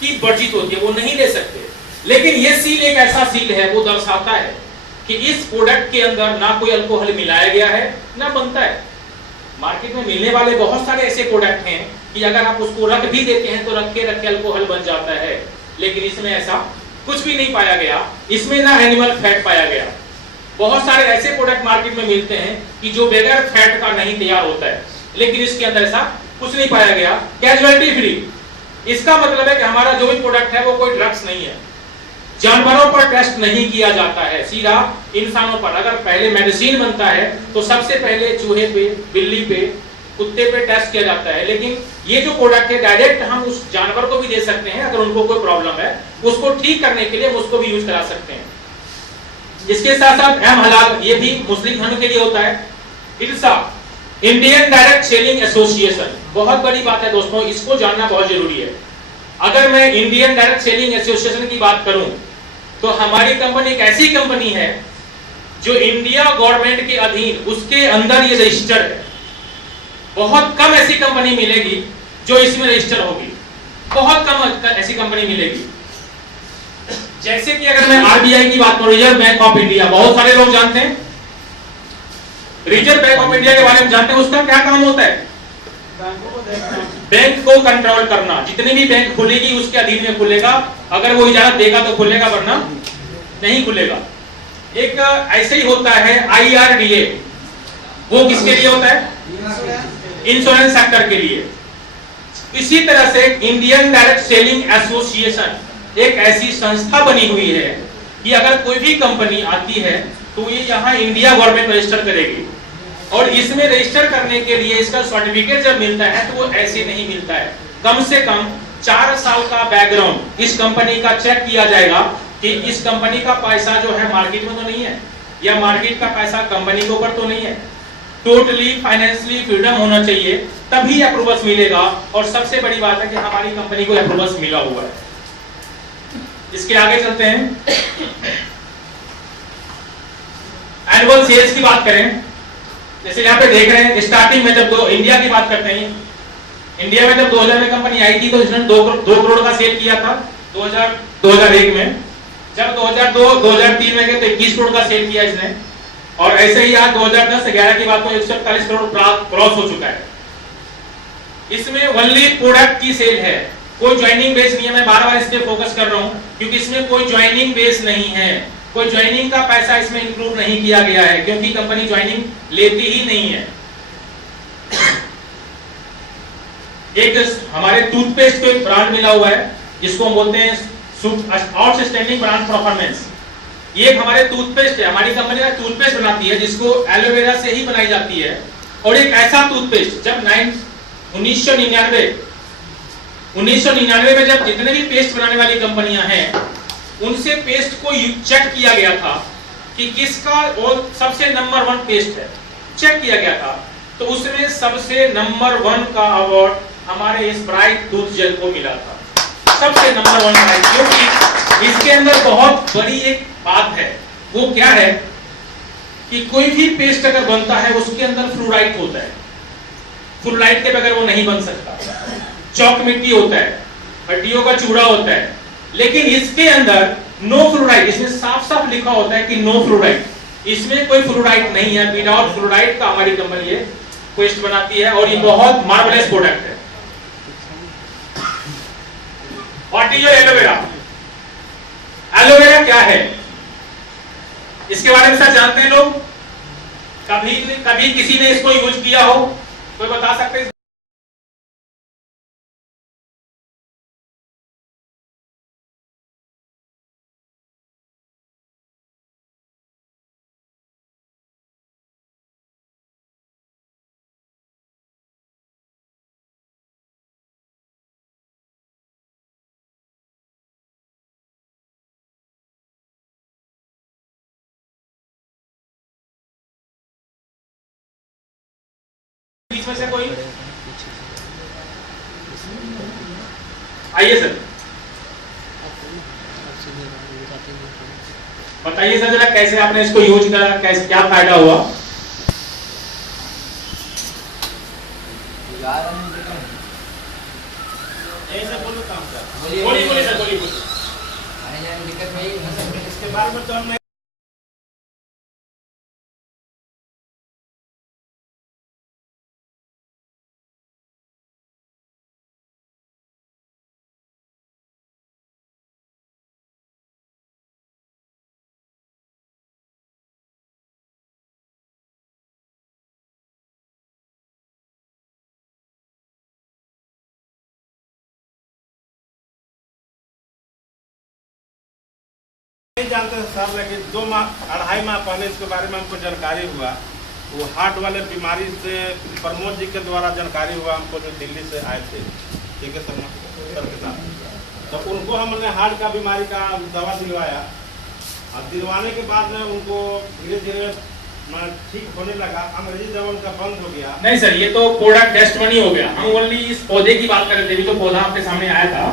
की वर्जित होती है, वो नहीं ले सकते। लेकिन ये सील एक ऐसा सील है, वो दर्शाता है कि इस प्रोडक्ट के अंदर ना कोई अल्कोहल मिलाया गया है ना बनता है। मार्केट में मिलने वाले बहुत सारे ऐसे प्रोडक्ट हैं कि अगर आप उसको रख भी देते हैं तो रखे रखे अल्कोहल बन जाता है, लेकिन इसमें ऐसा कुछ भी नहीं पाया गया। इसमें ना एनिमल फैट पाया गया। बहुत सारे ऐसे प्रोडक्ट मार्केट में मिलते हैं कि जो बगैर फैट का नहीं तैयार होता है, लेकिन इसके अंदर ऐसा कुछ नहीं पाया गया। कैजुअलिटी फ्री, इसका मतलब है कि हमारा जो भी प्रोडक्ट है वो कोई ड्रग्स नहीं है। जानवरों पर टेस्ट नहीं किया जाता है, सीधा इंसानों पर। अगर पहले मेडिसिन बनता है तो सबसे पहले चूहे पे, बिल्ली पे, कुत्ते पे टेस्ट किया जाता है। लेकिन ये जो प्रोडक्ट है डायरेक्ट हम उस जानवर को भी दे सकते हैं, अगर उनको कोई प्रॉब्लम है उसको ठीक करने के लिए हम उसको भी यूज करा सकते हैं। इसके साथ साथ एम हलाल, ये भी मुस्लिम धर्म के लिए होता है। इल्सा, इंडियन डायरेक्ट सेलिंग एसोसिएशन, बहुत बड़ी बात है दोस्तों, इसको जानना बहुत जरूरी है। अगर मैं इंडियन डायरेक्ट सेलिंग एसोसिएशन की बात करूं तो हमारी कंपनी एक ऐसी कंपनी है जो इंडिया गवर्नमेंट के अधीन, उसके अंदर ये रजिस्टर है। बहुत कम ऐसी कंपनी मिलेगी जो इसमें रजिस्टर होगी, बहुत कम ऐसी कंपनी मिलेगी। जैसे कि अगर मैं आरबीआई की बात करूं, रिजर्व बैंक ऑफ इंडिया, बहुत सारे लोग जानते हैं रिजर्व बैंक ऑफ इंडिया के बारे में जानते हैं। उसका क्या काम होता है? बैंक को कंट्रोल करना। जितनी भी बैंक खुलेगी उसके अधीन में खुलेगा, अगर वो इजाजत देगा तो खुलेगा, वरना नहीं खुलेगा। एक ऐसे ही होता है IRDA, वो किसके लिए होता है? इंश्योरेंस सेक्टर के लिए। इसी तरह से इंडियन डायरेक्ट सेलिंग एसोसिएशन एक ऐसी संस्था बनी हुई है कि अगर कोई भी कंपनी आती है तो ये यहाँ इंडिया गवर्नमेंट रजिस्टर करेगी, और इसमें रजिस्टर करने के लिए इसका सर्टिफिकेट जब मिलता है तो वो ऐसे नहीं मिलता है। कम से कम 4 साल का बैकग्राउंड इस कंपनी का चेक किया जाएगा कि इस कंपनी का पैसा जो है मार्केट में तो नहीं है, या मार्केट का पैसा कंपनी के ऊपर तो नहीं है। टोटली फाइनेंशियली फ्रीडम होना चाहिए, तभी अप्रूवल्स मिलेगा। और सबसे बड़ी बात है कि हमारी कंपनी को अप्रूवल्स मिला हुआ है। इसके आगे चलते हैं। एनुअल सेल्स की बात करें, जैसे यहाँ पे देख रहे हैं, स्टार्टिंग में जब इंडिया की बात करते हैं, इंडिया में जब 2000 में कंपनी आई थी तो इसने 2 करोड़ का सेल किया था 2001 में। जब 2002-2003 में गए तो 21 करोड़ का सेल किया इसने, और ऐसे ही आज 2010-11 की बात को 141 करोड़ क्रॉस हो चुका है। इसमें ओनली प्रोडक्ट की सेल है, कोई ज्वाइनिंग बेस नहीं है। मैं बार-बार इस पे फोकस कर रहा हूं क्योंकि इसमें कोई ज्वाइनिंग बेस नहीं है, कोई ज्वाइनिंग का पैसा इसमें इंक्लूड नहीं किया गया है, क्योंकि कंपनी ज्वाइनिंग लेती ही नहीं है। एक हमारे टूथपेस्ट को एक ब्रांड मिला हुआ है जिसको हम बोलते हैं आउटस्टैंडिंग ब्रांड परफॉर्मेंस। ये हमारे टूथपेस्ट है, हमारी कंपनी का टूथपेस्ट बनाती है जिसको एलोवेरा से ही बनाई जाती है। और एक ऐसा टूथपेस्ट जब 1999 में जब जितने भी पेस्ट बनाने वाली कंपनियां हैं उनसे पेस्ट को चेक किया गया था कि किसका वो सबसे नंबर 1 पेस्ट है, चेक किया गया था, तो उसमें सबसे नंबर 1 का अवार्ड हमारे स्प्राइट टूथ जेल को मिला था, सबसे नंबर 1 प्राइस। क्योंकि इसके अंदर बहुत बड़ी एक बात है, वो क्या है कि कोई भी पेस्ट अगर बनता है उसके अंदर फ्लोराइड होता है, फ्लोराइड के बगैर वो नहीं बन सकता। चौक मिट्टी होता है, हड्डियों का चूड़ा होता है, लेकिन इसके अंदर नो फ्लोराइड, इसमें साफ साफ लिखा होता है कि नो फ्लोराइड, इसमें कोई फ्लोराइड नहीं है। विदाउट फ्लोराइड का हमारी कंपनी ये पेस्ट बनाती है और ये बहुत मार्वेलस प्रोडक्ट है। What is your aloe vera? Aloe vera क्या है इसके बारे में सब जानते हैं लोग? कभी किसी ने इसको यूज किया हो? कोई बता सकते हैं? में से कोई? आइए सर, बताइए सर जरा कैसे आपने इसको यूज करा, कैसे क्या फायदा हुआ? ऐसे बोलो काम बोलिए बोलिए सर, बोलिए। दिक्कत नहीं, इसके बारे में तो हम नहीं। नहीं जानते सर, लेकिन 2-2.5 माह पहले इसके बारे में हमको जानकारी हुआ। वो हार्ट वाले बीमारी से प्रमोद जी के द्वारा जानकारी हुआ हमको, जो दिल्ली से आए थे। ठीक है सर, सर के साथ तो उनको हमने हार्ट का बीमारी का दवा दिलवाया, और दिलवाने के बाद में उनको धीरे धीरे ठीक होने लगा। अंग्रेजी दवा उनका बंद हो गया। नहीं सर, ये तो प्रोडक्ट टेस्ट मनी हो गया। हम ओनली इस पौधे की बात कर रहे थे, तो पौधा आपके सामने आया था।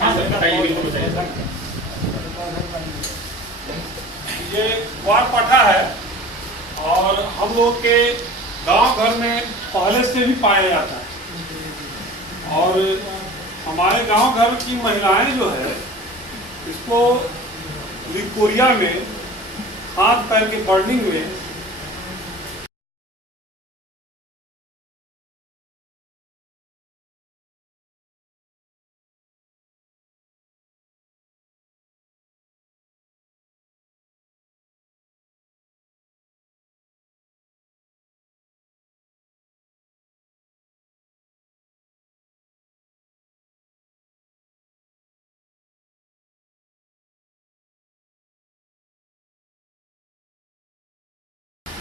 हाँ सर, बताइए, बिल्कुल बताइए सर। ये ग्वारपाठा है, और हम लोग के गांव घर में पहले से भी पाया जाता है। और हमारे गांव घर की महिलाएं जो है, इसको लिकोरिया में हाथ पैर के बर्निंग में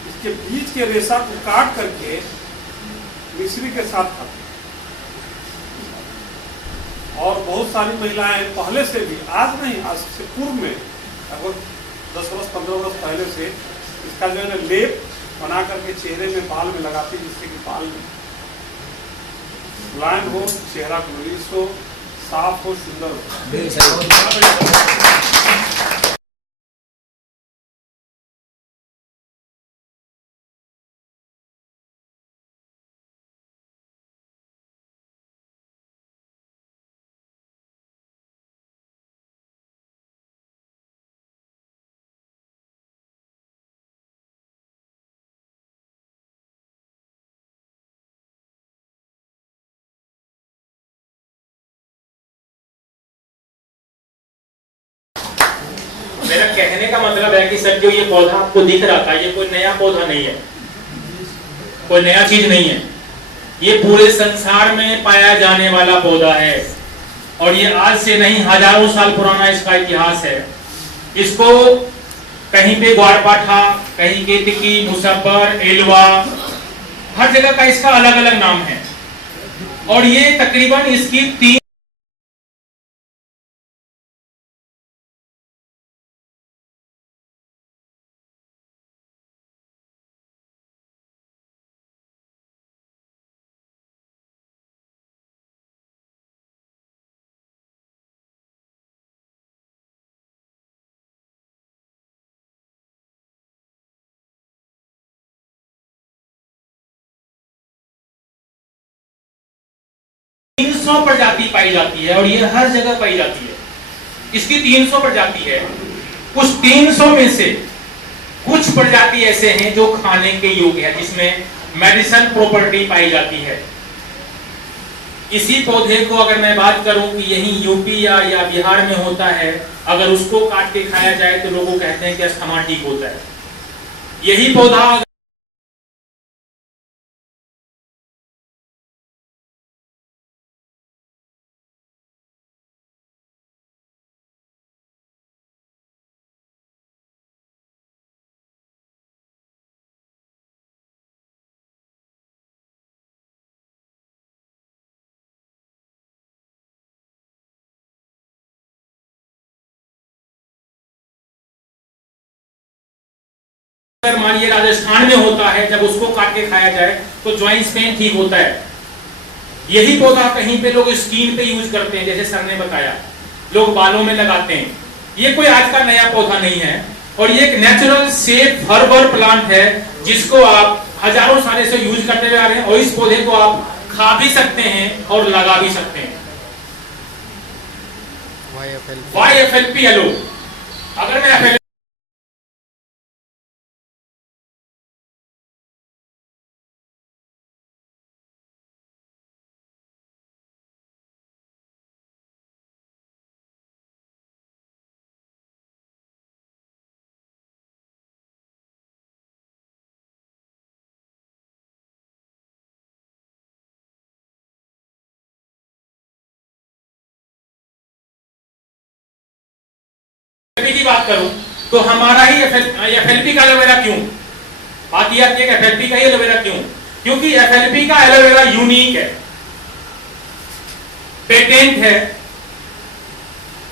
इसके बीज के रेशा को काट करके मिश्री के साथ खाते हैं। और बहुत सारी महिलाएं पहले से भी, आज नहीं, आज से पूर्व में लगभग 10 वर्ष 15 वर्ष पहले से इसका जो है ना लेप बना करके चेहरे में, बाल में लगाती, जिससे कि बाल में मुलायम हो, चेहरा ग्लोइश हो, साफ हो, सुंदर हो। मेरा कहने का मतलब है कि सर, जो ये पौधा आपको दिख रहा था, ये कोई नया पौधा नहीं है, कोई नया चीज नहीं है। ये पूरे संसार में पाया जाने वाला पौधा है, और ये आज से नहीं, हजारों साल पुराना इसका इतिहास है। इसको कहीं पे ग्वारपाठा, कहीं केतकी, मुसब्बर, एलवा, हर जगह का इसका अलग अलग नाम है। और ये तकरीबन इसकी 3सौ प्रजाति पाई जाती है, और ये हर जगह पाई जाती है। इसकी 300 प्रजाति है। कुछ 300 में से कुछ प्रजाति ऐसे हैं जो खाने के योग्य है, जिसमें मेडिसिन प्रॉपर्टी पाई जाती है। इसी पौधे को अगर मैं बात करूं कि यही यूपी या बिहार में होता है, अगर उसको काट के खाया जाए तो लोगों कहते हैं कि अस्थमा ठीक होता है। यही पौधा अगर मानिए राजस्थान में होता है, जब उसको काट के खाया जाए तो जॉइंट्स पेन ठीक होता है। यही पौधा कहीं पे लोग स्किन पे यूज करते हैं, जैसे सर ने बताया, लोग बालों में लगाते हैं। ये कोई आज का नया पौधा नहीं है, और ये एक नेचुरल सेफ हर्बल प्लांट है जिसको आप हजारों सालों से यूज करते हुए आ रहे हैं, और इस पौधे को आप खा भी सकते हैं और लगा भी सकते हैं। YFLP येलो, अगर मैं FLP की बात करूं तो हमारा ही FLP का एलोवेरा क्यों, बात यह आती है कि FLP का ही एलोवेरा क्यों, क्योंकि FLP का एलोवेरा यूनिक है, पेटेंट है,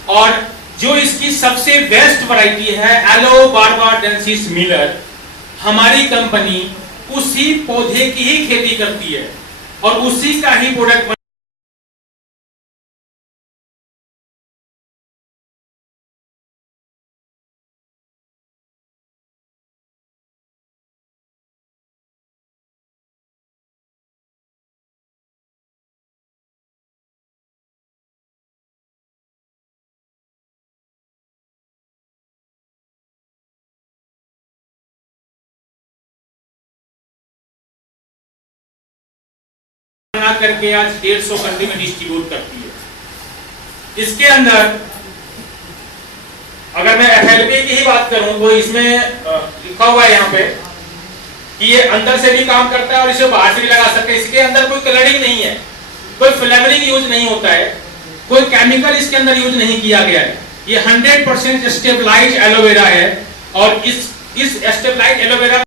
और जो इसकी सबसे बेस्ट वैरायटी है एलो बार्बाडेंसिस मिलर, हमारी कंपनी उसी पौधे की ही खेती करती है और उसी का ही प्रोडक्ट बना करके आज 150 कंट्री में डिस्ट्रीब्यूट करती है। इसके अंदर अगर मैं FLP की ही बात करूं तो इसमें लिखा हुआ है यहाँ पे कि ये अंदर से भी काम करता है और इसे बाहर से भी लगा सकते हैं। इसके अंदर कोई कलरिंग नहीं है, कोई फ्लेवरिंग यूज नहीं होता है, कोई केमिकल इसके अंदर यूज नहीं किया गया है। ये 100% स्टेबलाइज्ड एलोवेरा है, और इस स्टेबलाइज्ड एलोवेरा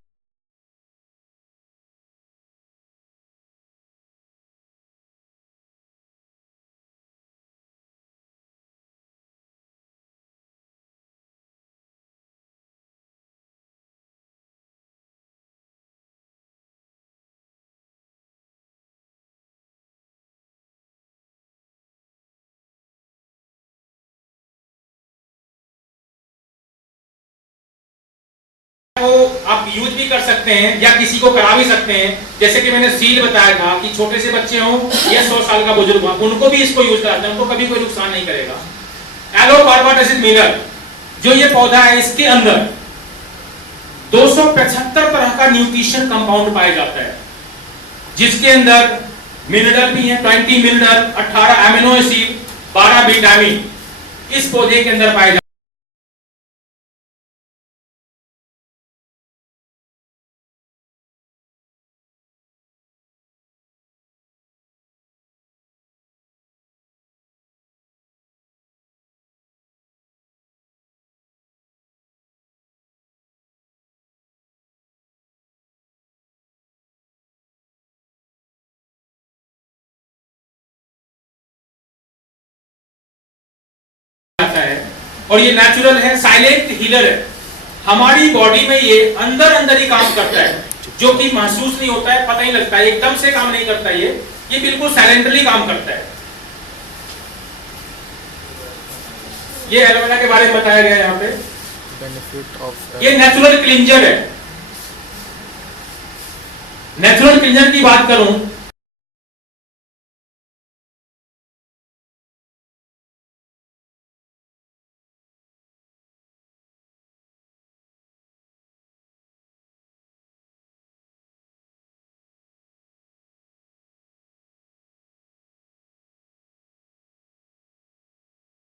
को आप यूज भी कर सकते हैं या किसी को करा भी सकते हैं। जैसे कि मैंने सील बताया था कि छोटे से बच्चे हों या 100 साल का बुजुर्ग हो, उनको भी इसको यूज कराते हैं, उनको कभी कोई नुकसान नहीं करेगा। एलो बार्बाडेंसिस मिलर जो ये पौधा है, इसके अंदर 275 तरह का न्यूट्रिशन कंपाउंड पाया जाता है, जिसके अंदर मिनरल भी है, 20 मिनरल, 18 एमिनो एसिड, 12 विटामिन इस पौधे के अंदर पाए जाते हैं। और ये नेचुरल है, साइलेंट हीलर है। हमारी बॉडी में ये अंदर अंदर ही काम करता है, जो कि महसूस नहीं होता है, पता ही लगता है, एकदम से काम नहीं करता ये बिल्कुल साइलेंटली काम करता है। ये एलोवेरा के बारे में बताया गया है यहाँ पे। बेनिफिट ऑफ ये नेचुरल क्लींजर है। नेचुरल क्लींजर की बात करूं